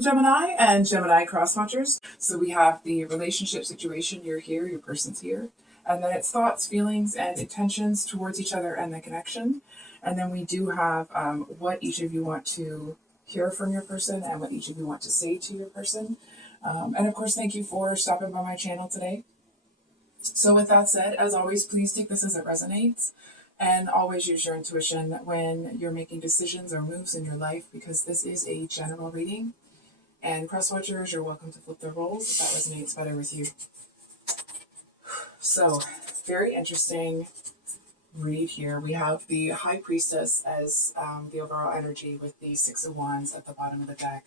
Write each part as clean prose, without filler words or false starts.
Gemini and Gemini cross-watchers. So we have the relationship situation, you're here, your person's here. And then it's thoughts, feelings, and intentions towards each other and the connection. And then we do have what each of you want to hear from your person and what each of you want to say to your person. And of course, thank you for stopping by my channel today. So with that said, as always, please take this as it resonates. And always use your intuition when you're making decisions or moves in your life, because this is a general reading. And cross-watchers, you're welcome to flip their roles if that resonates better with you. So, very interesting read here. We have the High Priestess as the overall energy with the Six of Wands at the bottom of the deck.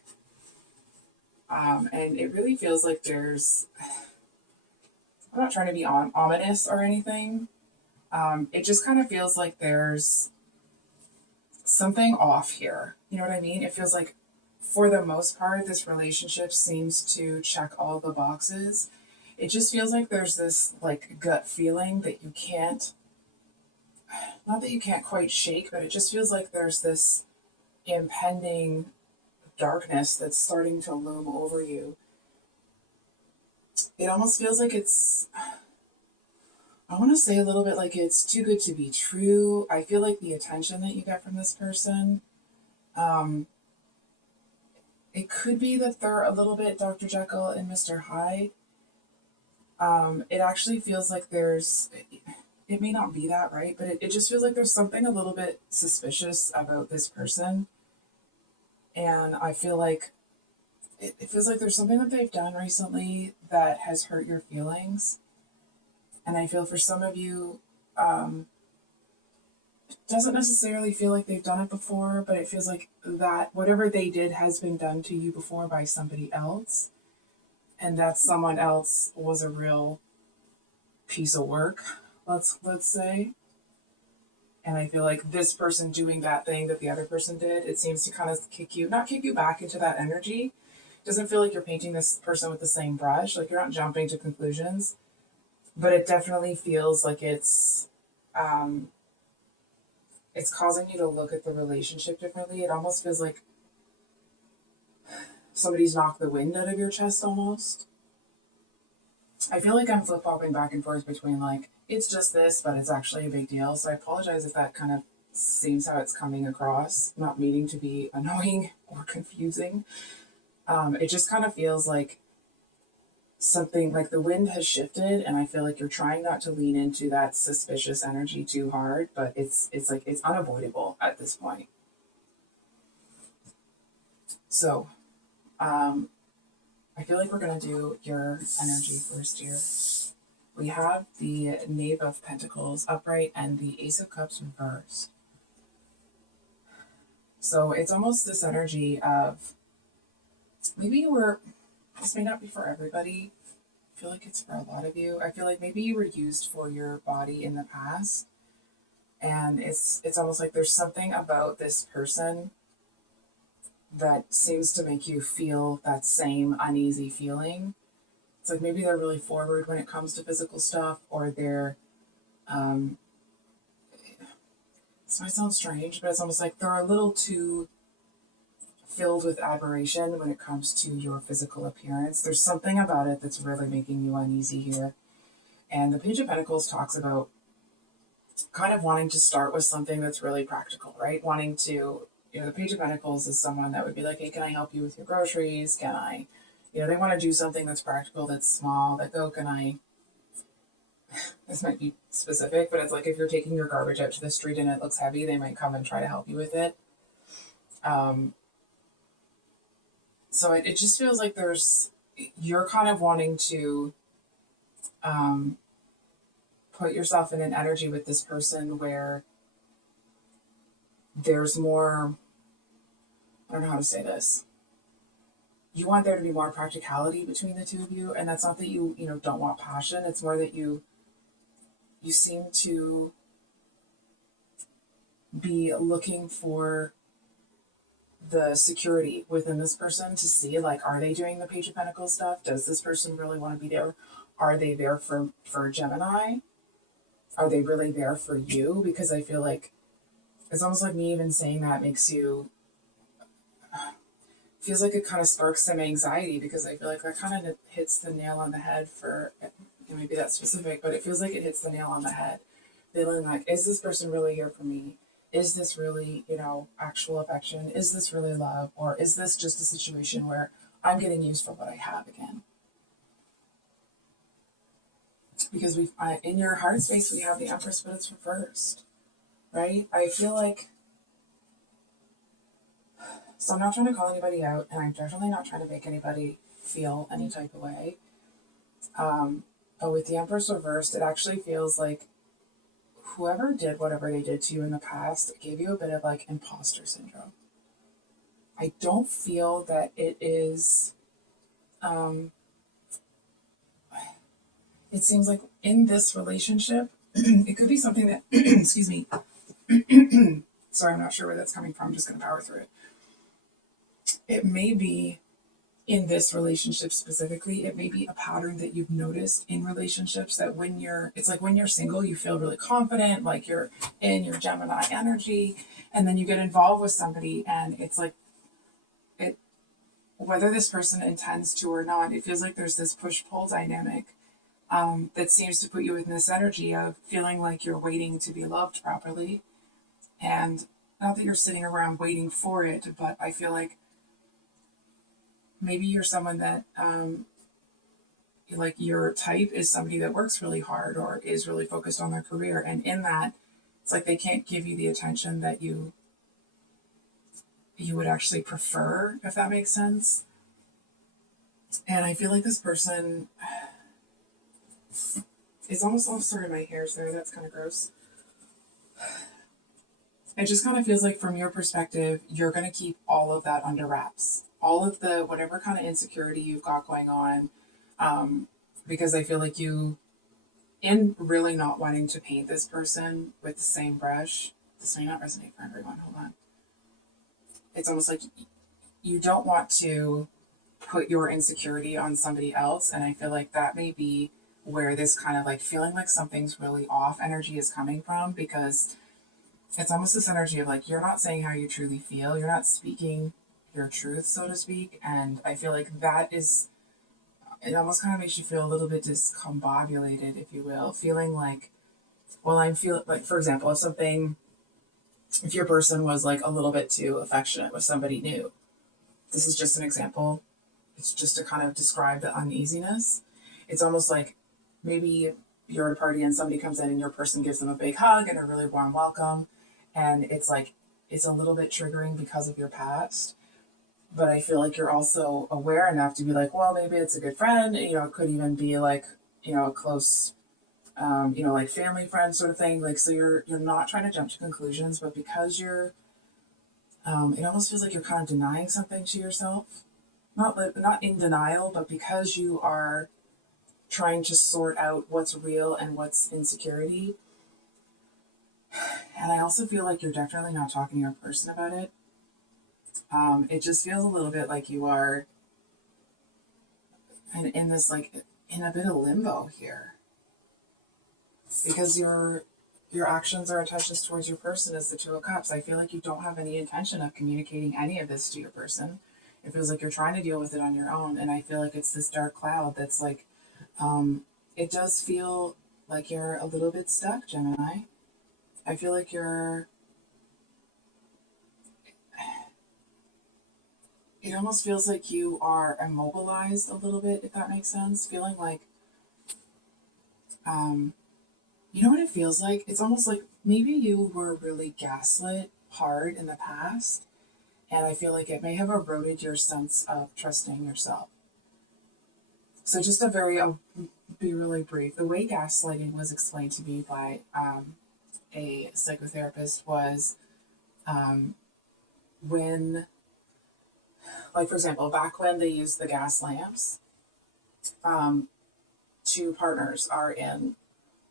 And it really feels like there's... I'm not trying to be ominous or anything. It just kind of feels like there's something off here. You know what I mean? It feels like, for the most part, this relationship seems to check all the boxes. It just feels like there's this like gut feeling that you can't, not that you can't quite shake, but it just feels like there's this impending darkness that's starting to loom over you. It almost feels like it's, I want to say a little bit like it's too good to be true. I feel like the attention that you get from this person, it could be that they're a little bit Dr. Jekyll and Mr. Hyde. It actually feels like there's, it may not be that, right? But it just feels like there's something a little bit suspicious about this person. And I feel like, it feels like there's something that they've done recently that has hurt your feelings. And I feel for some of you, it doesn't necessarily feel like they've done it before, but it feels like that whatever they did has been done to you before by somebody else. And that someone else was a real piece of work, let's say. And I feel like this person doing that thing that the other person did, it seems to kind of not kick you back into that energy. It doesn't feel like you're painting this person with the same brush, like you're not jumping to conclusions. But it definitely feels like it's causing you to look at the relationship differently. It almost feels like somebody's knocked the wind out of your chest almost. I feel like I'm flip-flopping back and forth between like, it's just this, but it's actually a big deal. So I apologize if that kind of seems how it's coming across, not meaning to be annoying or confusing. It just kind of feels like something like the wind has shifted, and I feel like you're trying not to lean into that suspicious energy too hard, but it's like it's unavoidable at this point. So, I feel like we're going to do your energy first here. We have the Knave of Pentacles upright and the Ace of Cups reversed. So it's almost this energy of, maybe you were, this may not be for everybody. I feel like it's for a lot of you. I feel like maybe you were used for your body in the past. And it's almost like there's something about this person that seems to make you feel that same uneasy feeling. It's like maybe they're really forward when it comes to physical stuff, or they're, this might sound strange, but it's almost like they're a little too filled with admiration when it comes to your physical appearance. There's something about it that's really making you uneasy here. And the Page of Pentacles talks about kind of wanting to start with something that's really practical, right? Wanting to, the Page of Pentacles is someone that would be like, hey, can I help you with your groceries? Can I, they want to do something that's practical, that's small, that can I, this might be specific, but it's like if you're taking your garbage out to the street and it looks heavy, they might come and try to help you with it. So it just feels like you're kind of wanting to put yourself in an energy with this person where there's more, I don't know how to say this. You want there to be more practicality between the two of you, and that's not that you don't want passion. It's more that you seem to be looking for the security within this person to see, like, are they doing the Page of Pentacles stuff? Does this person really want to be there? Are they there for Gemini? Are they really there for you? Because I feel like it's almost like me even saying that makes you feels like it kind of sparks some anxiety, because I feel like that kind of hits the nail on the head for, it may be that specific, but it feels like it hits the nail on the head. Feeling like, is this person really here for me? Is this really, actual affection? Is this really love? Or is this just a situation where I'm getting used for what I have again? Because in your heart space, we have the Empress, but it's reversed, right? I feel like, so I'm not trying to call anybody out, and I'm definitely not trying to make anybody feel any type of way. But with the Empress reversed, it actually feels like whoever did whatever they did to you in the past gave you a bit of like imposter syndrome. I don't feel that it is, it seems like in this relationship, it could be something that, excuse me, sorry, I'm not sure where that's coming from. I'm just going to power through it. It may be in this relationship specifically, it may be a pattern that you've noticed in relationships that it's like when you're single, you feel really confident, like you're in your Gemini energy, and then you get involved with somebody and it's like, whether this person intends to or not, it feels like there's this push-pull dynamic that seems to put you in this energy of feeling like you're waiting to be loved properly. And not that you're sitting around waiting for it, but I feel like maybe you're someone that, like your type is somebody that works really hard or is really focused on their career. And in that, it's like they can't give you the attention that you would actually prefer, if that makes sense. And I feel like this person, it's almost, oh, sorry, my hair's there. That's kind of gross. It just kind of feels like from your perspective, you're going to keep all of that under wraps. All of the, whatever kind of insecurity you've got going on, because I feel like you, in really not wanting to paint this person with the same brush, this may not resonate for everyone, hold on. It's almost like you don't want to put your insecurity on somebody else, and I feel like that may be where this kind of like feeling like something's really off energy is coming from, because it's almost this energy of like, you're not saying how you truly feel, you're not speaking your truth, so to speak. And I feel like that is, it almost kind of makes you feel a little bit discombobulated, if you will, feeling like, well, I'm feeling like, for example, if your person was like a little bit too affectionate with somebody new, this is just an example. It's just to kind of describe the uneasiness. It's almost like maybe you're at a party and somebody comes in and your person gives them a big hug and a really warm welcome. And it's like, it's a little bit triggering because of your past. But I feel like you're also aware enough to be like, well, maybe it's a good friend. It could even be like, a close, like family friend sort of thing. Like, so you're not trying to jump to conclusions, but because you're, it almost feels like you're kind of denying something to yourself. Not in denial, but because you are trying to sort out what's real and what's insecurity. And I also feel like you're definitely not talking to your person about it. It just feels a little bit like you are in this, like, in a bit of limbo here. Because your actions or intentions towards your person is the Two of Cups. I feel like you don't have any intention of communicating any of this to your person. It feels like you're trying to deal with it on your own. And I feel like it's this dark cloud that's like, it does feel like you're a little bit stuck, Gemini. I feel like it almost feels like you are immobilized a little bit, if that makes sense. Feeling like, you know what it feels like? It's almost like maybe you were really gaslit hard in the past, and I feel like it may have eroded your sense of trusting yourself. So just I'll be really brief. The way gaslighting was explained to me by a psychotherapist was when, like, for example, back when they used the gas lamps, two partners are in,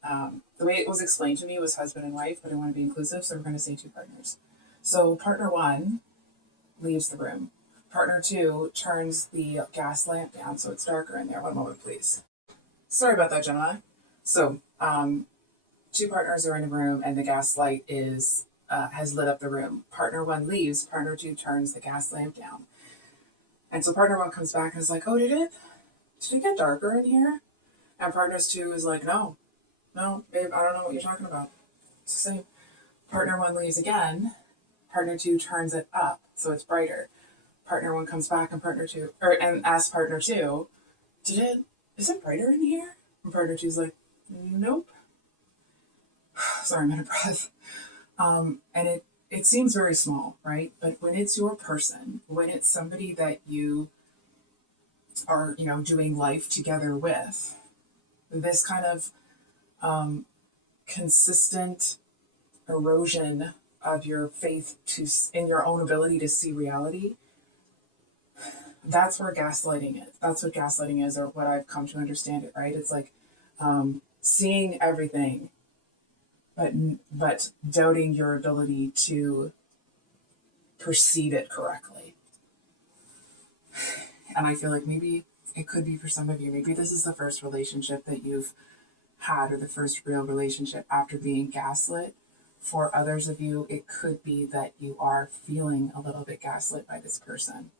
the way it was explained to me was husband and wife, but I want to be inclusive, so we're going to say two partners. So partner one leaves the room. Partner two turns the gas lamp down so it's darker in there. One moment, please. Sorry about that, Gemini. So, two partners are in a room and the gas light has lit up the room. Partner one leaves, partner two turns the gas lamp down. And so partner one comes back and is like, oh, did it get darker in here? And partners two is like, no, babe, I don't know what you're talking about. It's the same. Partner one leaves again. Partner two turns it up so it's brighter. Partner one comes back and and asks partner two, is it brighter in here? And partner two's like, nope. Sorry, I'm out of breath. And it seems very small, right? But when it's your person, when it's somebody that you are, doing life together with, this kind of consistent erosion of your faith in your own ability to see reality, that's where gaslighting is. That's what gaslighting is, or what I've come to understand it, right? It's like seeing everything, but doubting your ability to perceive it correctly. And I feel like maybe it could be for some of you, maybe this is the first relationship that you've had, or the first real relationship after being gaslit. For others of you, it could be that you are feeling a little bit gaslit by this person.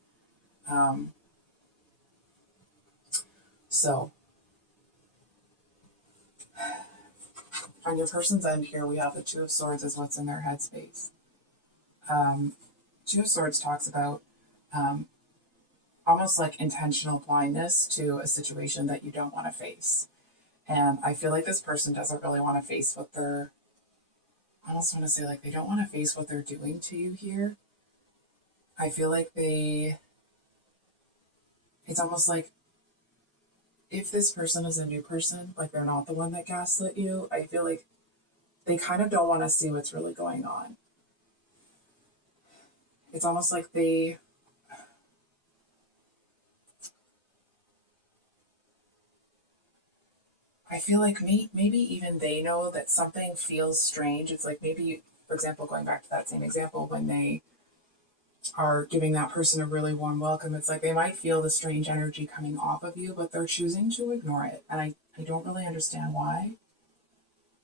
So on your person's end here, we have the Two of Swords as what's in their headspace. Two of Swords talks about almost like intentional blindness to a situation that you don't want to face. And I feel like this person doesn't really want to face what they're, I almost want to say like they don't want to face what they're doing to you here. I feel like it's almost like if this person is a new person, like they're not the one that gaslit you, I feel like they kind of don't want to see what's really going on. It's almost like I feel like maybe even they know that something feels strange. It's like maybe, for example, going back to that same example, when they are giving that person a really warm welcome, it's like they might feel the strange energy coming off of you, but they're choosing to ignore it. And I don't really understand why.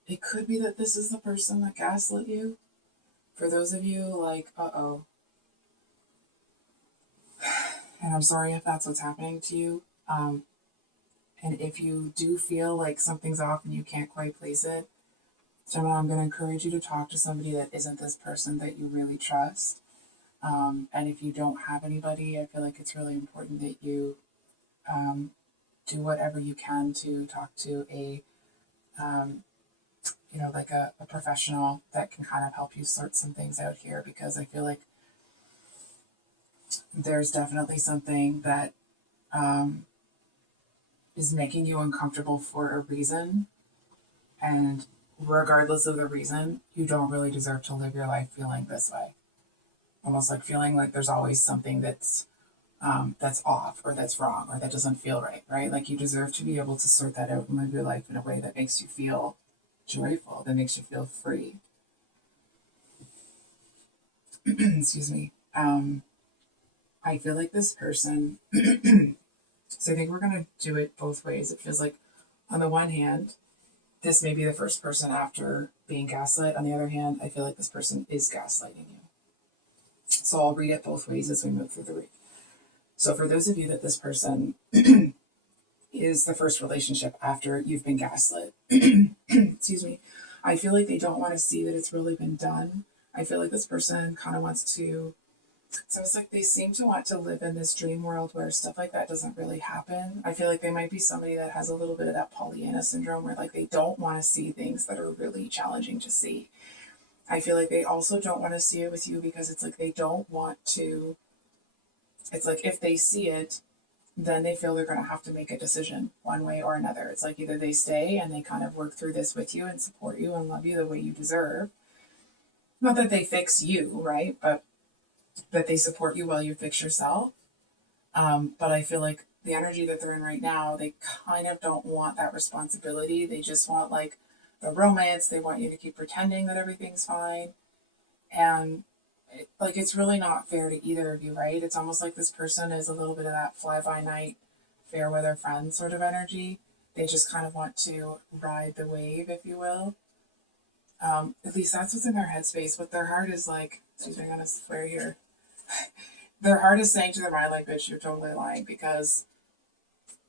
It could be that this is the person that gaslit you. For those of you like, uh-oh. And I'm sorry if that's what's happening to you. And if you do feel like something's off and you can't quite place it, Gemini, I'm going to encourage you to talk to somebody that isn't this person that you really trust. And if you don't have anybody, I feel like it's really important that you do whatever you can to talk to a professional that can kind of help you sort some things out here, because I feel like there's definitely something that is making you uncomfortable for a reason, and regardless of the reason, you don't really deserve to live your life feeling this way. Almost like feeling like there's always something that's off, or that's wrong, or that doesn't feel right, right? Like you deserve to be able to sort that out and live your life in a way that makes you feel joyful, that makes you feel free. Excuse me. I feel like this person, so I think we're going to do it both ways. It feels like, on the one hand, this may be the first person after being gaslit. On the other hand, I feel like this person is gaslighting you. So I'll read it both ways as we move through the read. So for those of you that this person is the first relationship after you've been gaslit, excuse me, I feel like they don't want to see that it's really been done. I feel like this person kind of wants to, so it's like they seem to want to live in this dream world where stuff like that doesn't really happen. I feel like they might be somebody that has a little bit of that Pollyanna syndrome, where like they don't want to see things that are really challenging to see. I feel like they also don't want to see it with you because it's like they don't want to, it's like if they see it, then they feel they're going to have to make a decision one way or another. It's like either they stay and they kind of work through this with you and support you and love you the way you deserve. Not that they fix you, right? But that they support you while you fix yourself. But I feel like the energy that they're in right now, they kind of don't want that responsibility. They just want like the romance. They want you to keep pretending that everything's fine. And it's really not fair to either of you, right? It's almost like this person is a little bit of that fly-by-night, fair weather friend sort of energy. They just kind of want to ride the wave, if you will. At least that's what's in their headspace. But their heart is like, excuse me, I'm going to swear here. their heart is saying to their mind, like, bitch, you're totally lying, because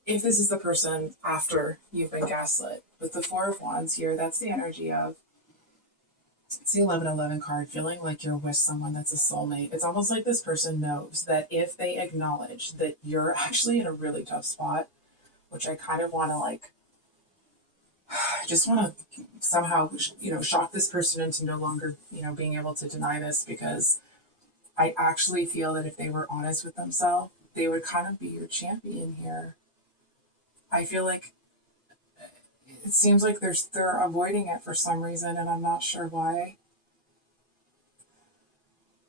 if this is the person after you've been gaslit, with the Four of Wands here, that's the energy of, it's the 1111 card, feeling like you're with someone that's a soulmate. It's almost like this person knows that if they acknowledge that you're actually in a really tough spot, which I kind of want to like, I just want to somehow, shock this person into no longer, being able to deny this, because I actually feel that if they were honest with themselves, they would kind of be your champion here. I feel like it seems like they're avoiding it for some reason, and I'm not sure why.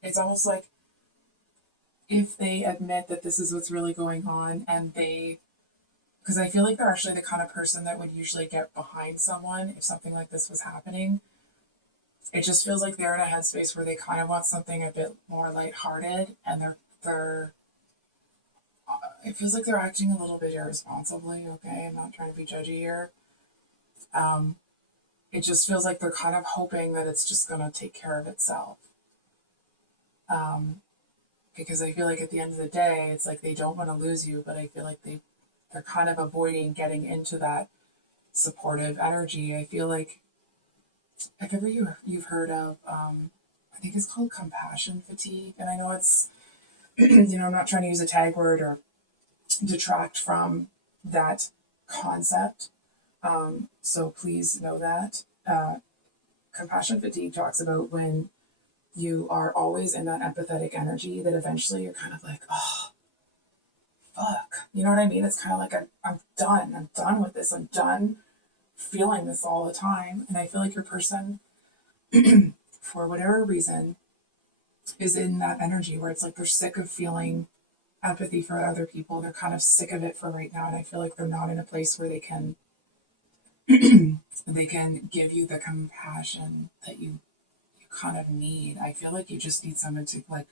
It's almost like if they admit that this is what's really going on, and because I feel like they're actually the kind of person that would usually get behind someone if something like this was happening. It just feels like they're in a headspace where they kind of want something a bit more lighthearted, and they're it feels like they're acting a little bit irresponsibly. Okay, I'm not trying to be judgy here. It just feels like they're kind of hoping that it's just going to take care of itself. Because I feel like at the end of the day, it's like they don't want to lose you, but I feel like they're kind of avoiding getting into that supportive energy. I feel like if ever you've heard of, I think it's called compassion fatigue, and I know it's, I'm not trying to use a tag word or detract from that concept. So please know that compassion fatigue talks about when you are always in that empathetic energy that eventually you're kind of like, oh, fuck. You know what I mean? It's kind of like, I'm done. I'm done with this. I'm done feeling this all the time. And I feel like your person, for whatever reason, is in that energy where it's like they're sick of feeling empathy for other people. They're kind of sick of it for right now. And I feel like they're not in a place where they can give you the compassion that you kind of need. I feel like you just need someone to like,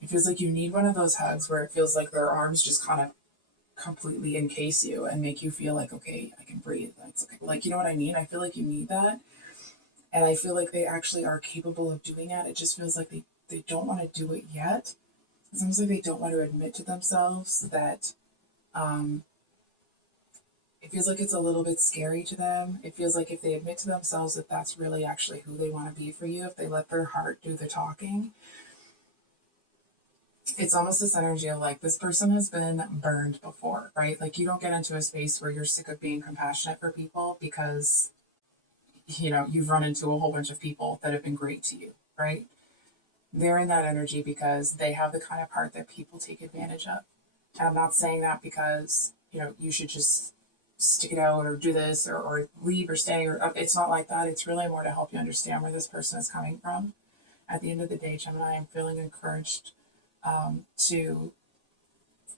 it feels like you need one of those hugs where it feels like their arms just kind of completely encase you and make you feel like, okay, I can breathe. It's okay. Like, you know what I mean? I feel like you need that. And I feel like they actually are capable of doing that. It just feels like they don't want to do it yet. It's almost like they don't want to admit to themselves that it feels like it's a little bit scary to them. It feels like if they admit to themselves that that's really actually who they want to be for you, if they let their heart do the talking, it's almost this energy of like, this person has been burned before, right? Like, you don't get into a space where you're sick of being compassionate for people because, you've run into a whole bunch of people that have been great to you, right? They're in that energy because they have the kind of heart that people take advantage of. And I'm not saying that because, you should just stick it out or do this or leave or stay, or it's not like that. It's really more to help you understand where this person is coming from. At the end of the day, Gemini, I'm feeling encouraged to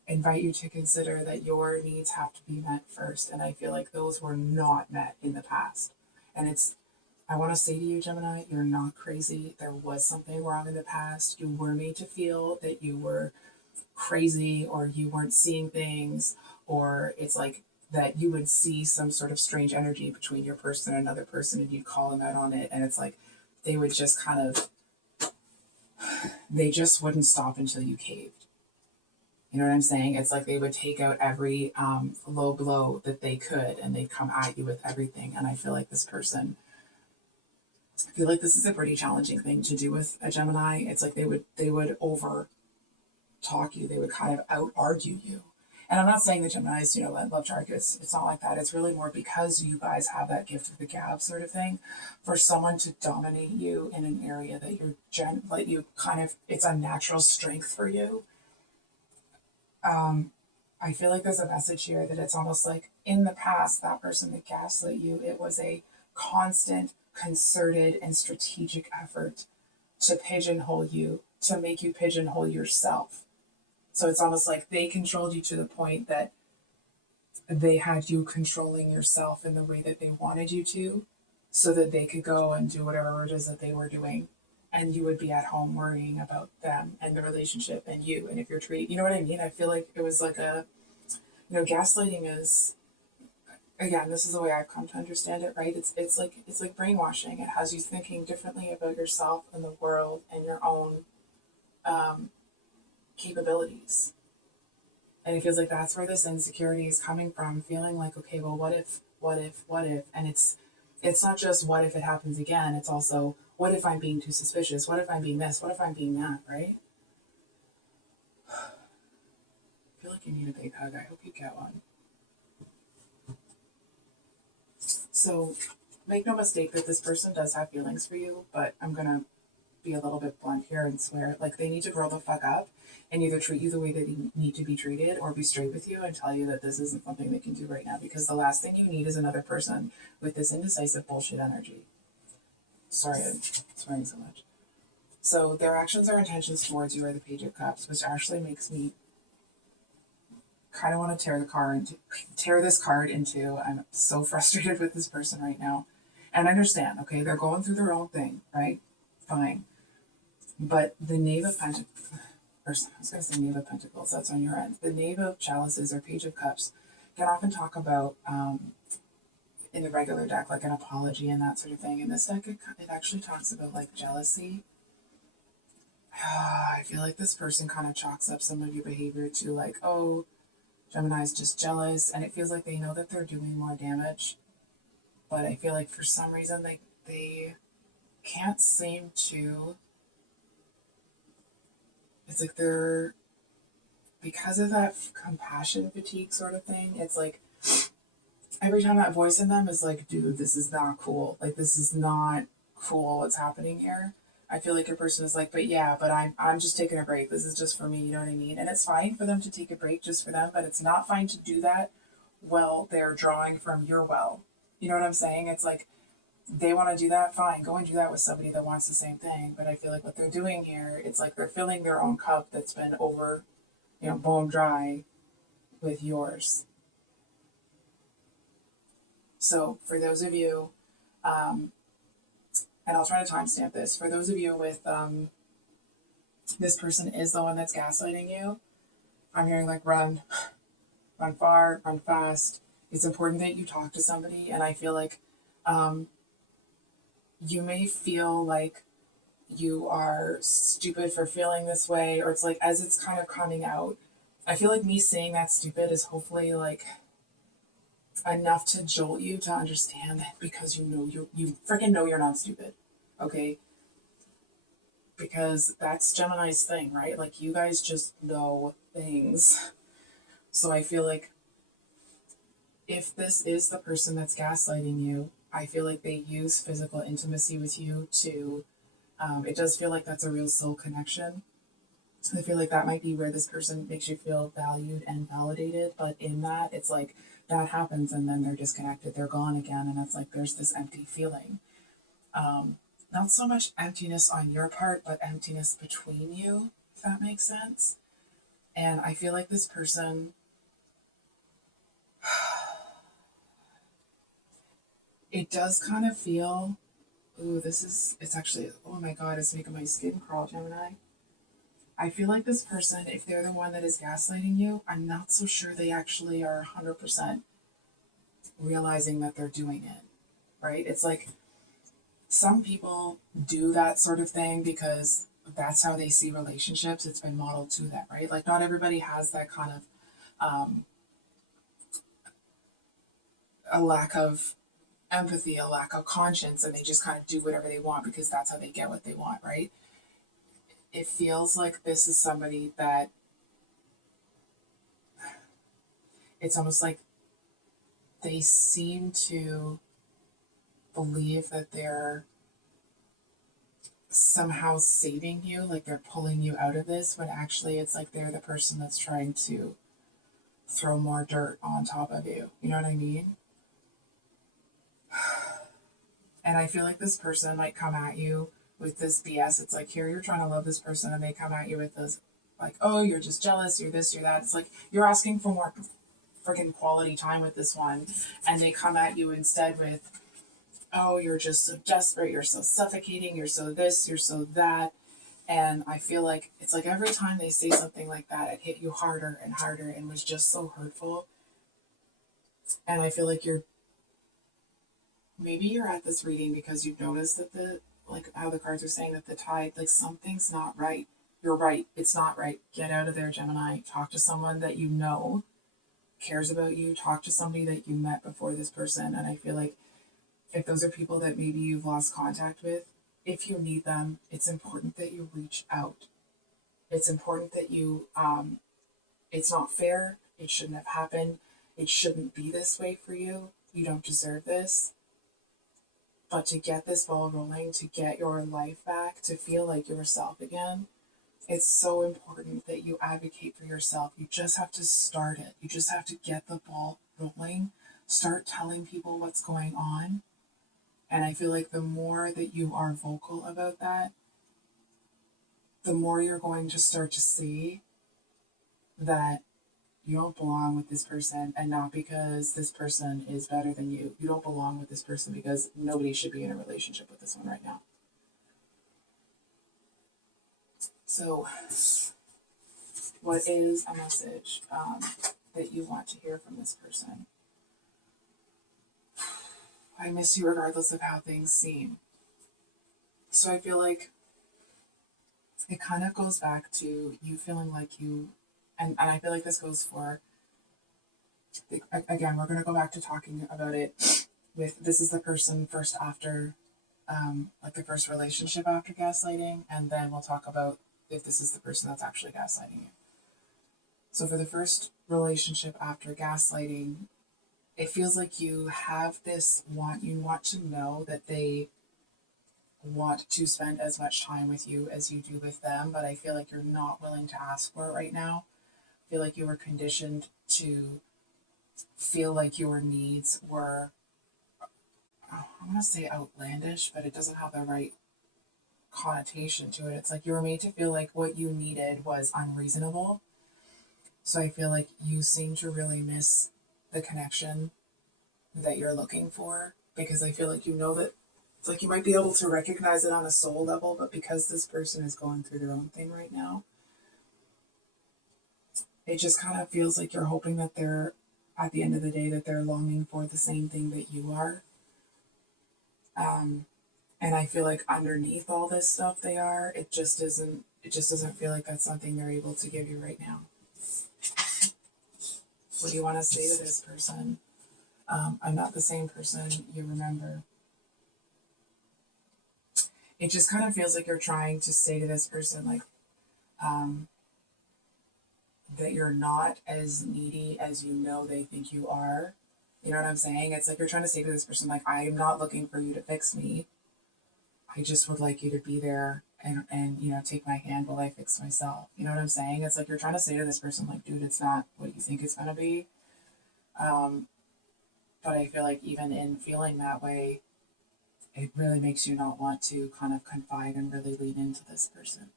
invite you to consider that your needs have to be met first. And I feel like those were not met in the past. And I want to say to you, Gemini, you're not crazy. There was something wrong in the past. You were made to feel that you were crazy, or you weren't seeing things, or it's like that you would see some sort of strange energy between your person and another person, and you'd call them out on it. And it's like they would just they just wouldn't stop until you caved. You know what I'm saying? It's like they would take out every low blow that they could, and they'd come at you with everything. And I feel like this is a pretty challenging thing to do with a Gemini. It's like they would over talk you. They would kind of out argue you. And I'm not saying the Geminis, love to argue. It's not like that. It's really more because you guys have that gift of the gab sort of thing. For someone to dominate you in an area that it's a natural strength for you. I feel like there's a message here that it's almost like in the past, that person that gaslit you, it was a constant, concerted, and strategic effort to pigeonhole you, to make you pigeonhole yourself. So it's almost like they controlled you to the point that they had you controlling yourself in the way that they wanted you to, so that they could go and do whatever it is that they were doing. And you would be at home worrying about them and the relationship and you. And if you're treated, you know what I mean? I feel like it was like gaslighting is, again, this is the way I've come to understand it, right? It's like brainwashing. It has you thinking differently about yourself and the world and your own capabilities. And it feels like that's where this insecurity is coming from, feeling like, okay, well, what if, what if, what if? And it's not just what if it happens again, it's also what if I'm being too suspicious? What if I'm being this? What if I'm being that, right? I feel like you need a big hug. I hope you get one. So make no mistake that this person does have feelings for you, but I'm going to be a little bit blunt here and swear, like, they need to grow the fuck up and either treat you the way that you need to be treated or be straight with you and tell you that this isn't something they can do right now, because the last thing you need is another person with this indecisive bullshit energy. Sorry, I'm swearing so much. So their actions or intentions towards you are the Page of Cups, which actually makes me kind of want to tear this card into. I'm so frustrated with this person right now. And I understand, okay, they're going through their own thing, right? Fine. But the Knave of Pentacles, I was going to say Knave of Pentacles, that's on your end. The Knave of Chalices or Page of Cups can often talk about, in the regular deck, like an apology and that sort of thing. In this deck, it actually talks about like jealousy. I feel like this person kind of chalks up some of your behavior to like, oh, Gemini's just jealous, and it feels like they know that they're doing more damage, but I feel like for some reason they can't seem to. It's like they're, because of that compassion fatigue sort of thing, it's like every time that voice in them is like, dude, this is not cool. Like, this is not cool what's happening here. I feel like your person is like, but I'm just taking a break. This is just for me, you know what I mean? And it's fine for them to take a break just for them, but it's not fine to do that while they're drawing from your well. You know what I'm saying? It's like, they want to do that, fine. Go and do that with somebody that wants the same thing. But I feel like what they're doing here, it's like they're filling their own cup that's been bone dry with yours. So for those of you, and I'll try to timestamp this, for those of you with this person is the one that's gaslighting you, I'm hearing like run far, run fast. It's important that you talk to somebody, and I feel like you may feel like you are stupid for feeling this way, or it's like as it's kind of coming out, I feel like me saying that stupid is hopefully like enough to jolt you to understand that, because you freaking know you're not stupid, okay? Because that's Gemini's thing, right? Like, you guys just know things. So I feel like if this is the person that's gaslighting you, I feel like they use physical intimacy with you to, it does feel like that's a real soul connection. I feel like that might be where this person makes you feel valued and validated, but in that, it's like that happens and then they're disconnected, they're gone again, and it's like there's this empty feeling. Not so much emptiness on your part, but emptiness between you, if that makes sense. And I feel like this person, it does kind of feel, it's actually, oh my God, it's making my skin crawl, Gemini. I feel like this person, if they're the one that is gaslighting you, I'm not so sure they actually are 100% realizing that they're doing it, right? It's like some people do that sort of thing because that's how they see relationships. It's been modeled to that, right? Like, not everybody has that kind of a lack of empathy, a lack of conscience, and they just kind of do whatever they want because that's how they get what they want, right? It feels like this is somebody that it's almost like they seem to believe that they're somehow saving you, like they're pulling you out of this, when actually it's like they're the person that's trying to throw more dirt on top of you. You know what I mean? And I feel like this person might come at you with this BS. It's like, here, you're trying to love this person, and they come at you with this, like, oh, you're just jealous, you're this, you're that. It's like you're asking for more freaking quality time with this one, and they come at you instead with, oh, you're just so desperate, you're so suffocating, you're so this, you're so that. And I feel like it's like every time they say something like that, it hit you harder and harder and was just so hurtful. And I feel like maybe you're at this reading because you've noticed that like how the cards are saying that the tide, like something's not right. you're right. It's not right. Get out of there, Gemini. Talk to someone that you know cares about you. Talk to somebody that you met before this person. And I feel like if those are people that maybe you've lost contact with, if you need them, it's important that you reach out. It's important that you, it's not fair. It shouldn't have happened. It shouldn't be this way for you. You don't deserve this. But to get this ball rolling, to get your life back, to feel like yourself again, it's so important that you advocate for yourself. You just have to start it. You just have to get the ball rolling. Start telling people what's going on. And I feel like the more that you are vocal about that, the more you're going to start to see that you don't belong with this person, and not because this person is better than you. You don't belong with this person because nobody should be in a relationship with this one right now. So, what is a message that you want to hear from this person? I miss you regardless of how things seem. So I feel like it kind of goes back to you feeling like you, and I feel like this goes for, again, we're going to go back to talking about it with, this is the person first after, like the first relationship after gaslighting, and then we'll talk about if this is the person that's actually gaslighting you. So for the first relationship after gaslighting, it feels like you have this you want to know that they want to spend as much time with you as you do with them, but I feel like you're not willing to ask for it right now. I feel like you were conditioned to feel like your needs were, I'm going to say outlandish, but it doesn't have the right connotation to it. It's like you were made to feel like what you needed was unreasonable. So I feel like you seem to really miss the connection that you're looking for, because I feel like you know that it's like you might be able to recognize it on a soul level, but because this person is going through their own thing right now, it just kind of feels like you're hoping that they're, at the end of the day, that they're longing for the same thing that you are. And I feel like underneath all this stuff they are, it just doesn't feel like that's something they're able to give you right now. What do you want to say to this person? I'm not the same person you remember. It just kind of feels like you're trying to say to this person, like, that you're not as needy as you know they think you are. You know what I'm saying? It's like you're trying to say to this person, like, I'm not looking for you to fix me. I just would like you to be there and you know, take my hand while I fix myself. You know what I'm saying? It's like you're trying to say to this person, like, dude, it's not what you think it's going to be. But I feel like even in feeling that way, it really makes you not want to kind of confide and really lean into this person.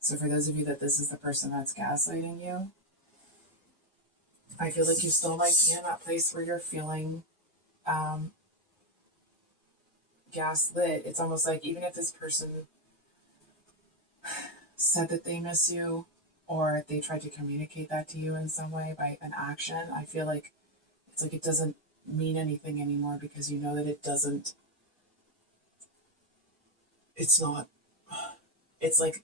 So for those of you that this is the person that's gaslighting you, I feel like you still might be in that place where you're feeling gaslit. It's almost like even if this person said that they miss you, or they tried to communicate that to you in some way by an action, I feel like it's like it doesn't mean anything anymore, because you know that it doesn't, it's not, it's like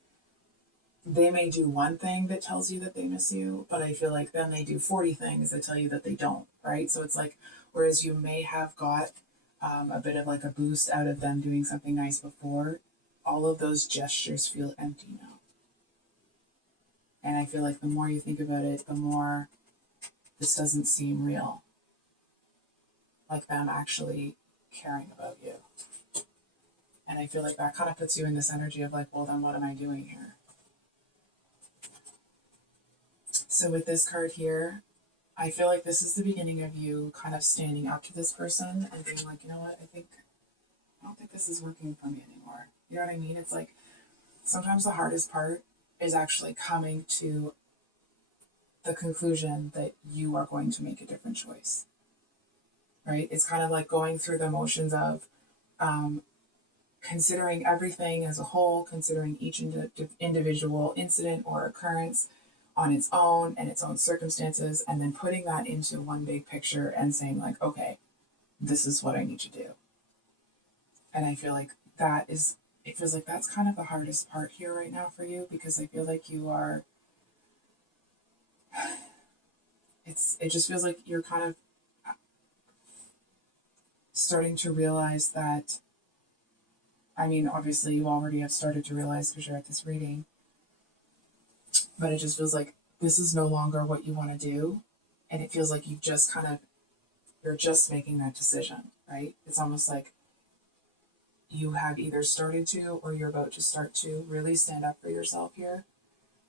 they may do one thing that tells you that they miss you, but I feel like then they do 40 things that tell you that they don't, right? So it's like, whereas you may have got a bit of like a boost out of them doing something nice before, all of those gestures feel empty now. And I feel like the more you think about it, the more this doesn't seem real. Like them actually caring about you. And I feel like that kind of puts you in this energy of like, well, then what am I doing here? So with this card here, I feel like this is the beginning of you kind of standing up to this person and being like, you know what, I don't think this is working for me anymore. You know what I mean? It's like sometimes the hardest part is actually coming to the conclusion that you are going to make a different choice, right? It's kind of like going through the motions of considering everything as a whole, considering each individual incident or occurrence on its own and its own circumstances, and then putting that into one big picture and saying like, okay, this is what I need to do. And I feel like that is it feels like that's kind of the hardest part here right now for you, because I feel like you are, it just feels like you're kind of starting to realize that, I mean, obviously you already have started to realize because you're at this reading, but it just feels like this is no longer what you want to do. And it feels like you're just making that decision, right? It's almost like you have either started to, or you're about to start to really stand up for yourself here.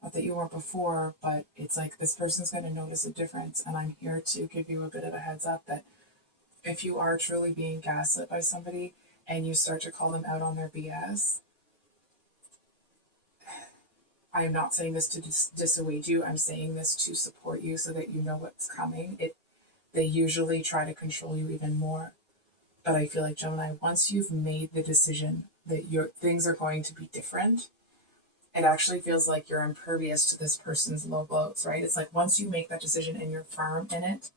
Not that you weren't before, but it's like this person's going to notice a difference. And I'm here to give you a bit of a heads up that if you are truly being gaslit by somebody and you start to call them out on their BS, I am not saying this to dissuade you. I'm saying this to support you so that you know what's coming. They usually try to control you even more. But I feel like, Gemini, once you've made the decision that your things are going to be different, it actually feels like you're impervious to this person's low blows, right? It's like once you make that decision and you're firm in it,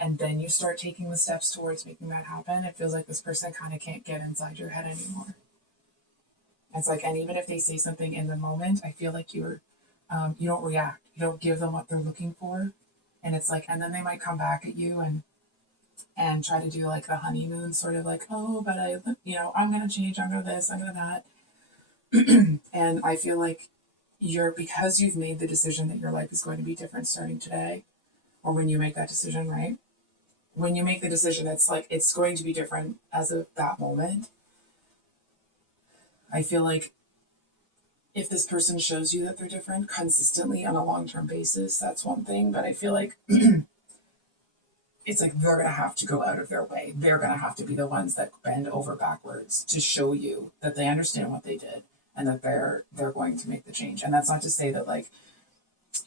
and then you start taking the steps towards making that happen, it feels like this person kind of can't get inside your head anymore. It's like, and even if they say something in the moment, I feel like you don't react. You don't give them what they're looking for. And it's like, and then they might come back at you and try to do like the honeymoon sort of like, oh, but I'm going to change, I'm going to this, I'm going to that. And I feel like because you've made the decision that your life is going to be different starting today, or when you make that decision, right? When you make the decision, it's like, it's going to be different as of that moment. I feel like if this person shows you that they're different consistently on a long-term basis, that's one thing. But I feel like it's like they're going to have to go out of their way. They're going to have to be the ones that bend over backwards to show you that they understand what they did and that they're going to make the change. And that's not to say that like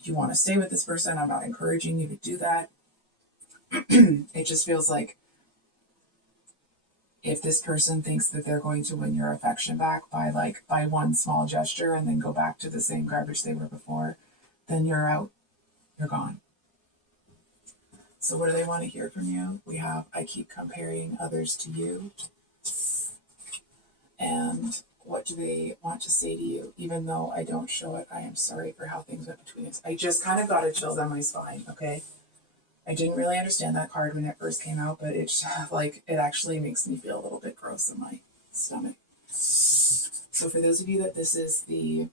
you want to stay with this person. I'm not encouraging you to do that. It just feels like if this person thinks that they're going to win your affection back by one small gesture and then go back to the same garbage they were before, then you're out. You're gone. So what do they want to hear from you? We have, I keep comparing others to you. And what do they want to say to you? Even though I don't show it, I am sorry for how things went between us. I just kind of got a chill down my spine, okay? I didn't really understand that card when it first came out, but it's like, it actually makes me feel a little bit gross in my stomach. So for those of you that this is the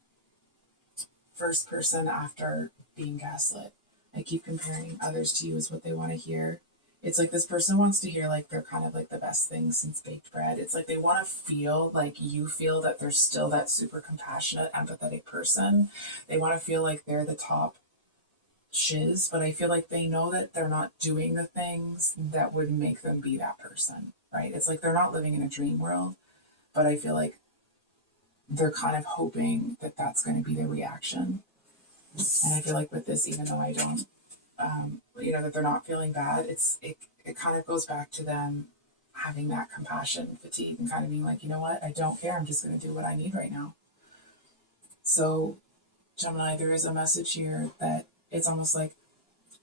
first person after being gaslit, I keep comparing others to you is what they want to hear. It's like this person wants to hear like they're kind of like the best thing since baked bread. It's like they want to feel like you feel that they're still that super compassionate, empathetic person. They want to feel like they're the top shiz, but I feel like they know that they're not doing the things that would make them be that person, right? It's like they're not living in a dream world, but I feel like they're kind of hoping that that's going to be their reaction. And I feel like with this, even though I don't, that they're not feeling bad, it kind of goes back to them having that compassion fatigue and kind of being like, you know what, I don't care. I'm just going to do what I need right now. So, Gemini, there is a message here that it's almost like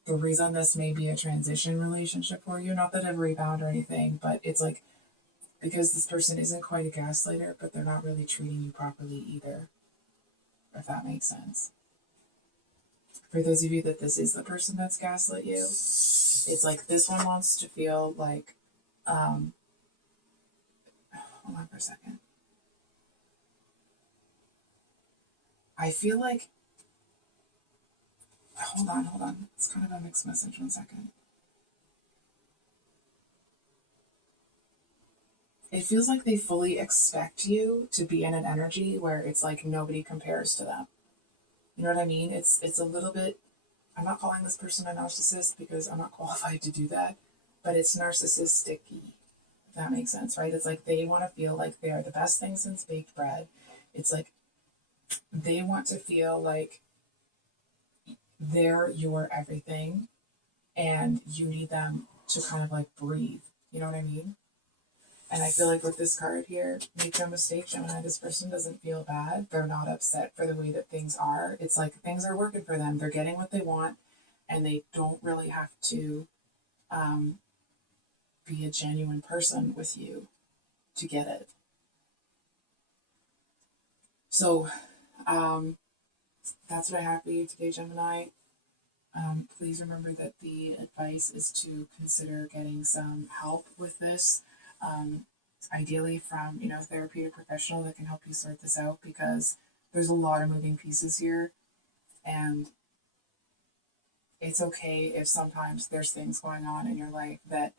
the reason this may be a transition relationship for you, not that I've rebound or anything, but it's like because this person isn't quite a gaslighter, but they're not really treating you properly either, if that makes sense. For those of you that this is the person that's gaslit you, it's like this one wants to feel like, hold on for a second. I feel like, hold on. It's kind of a mixed message. 1 second. It feels like they fully expect you to be in an energy where it's like nobody compares to them. You know what I mean? It's a little bit, I'm not calling this person a narcissist because I'm not qualified to do that, but it's narcissistic-y, if that makes sense, right? It's like they want to feel like they are the best thing since baked bread. It's like they want to feel like they're your everything and you need them to kind of like breathe. You know what I mean? And I feel like with this card here, make no mistake, Gemini, this person doesn't feel bad. They're not upset for the way that things are. It's like things are working for them. They're getting what they want, and they don't really have to be a genuine person with you to get it. So that's what I have for you today, Gemini. Please remember that the advice is to consider getting some help with this, ideally from a therapeutic professional that can help you sort this out, because there's a lot of moving pieces here, and it's okay if sometimes there's things going on in your life that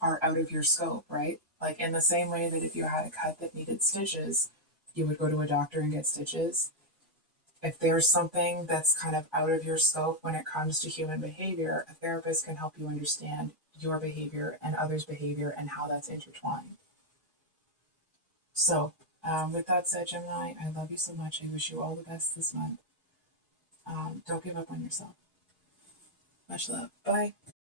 are out of your scope, right? Like in the same way that if you had a cut that needed stitches, you would go to a doctor and get stitches. If there's something that's kind of out of your scope when it comes to human behavior, a therapist can help you understand your behavior and others' behavior and how that's intertwined. So, with that said, Gemini, I love you so much. I wish you all the best this month. Don't give up on yourself. Much love. Bye.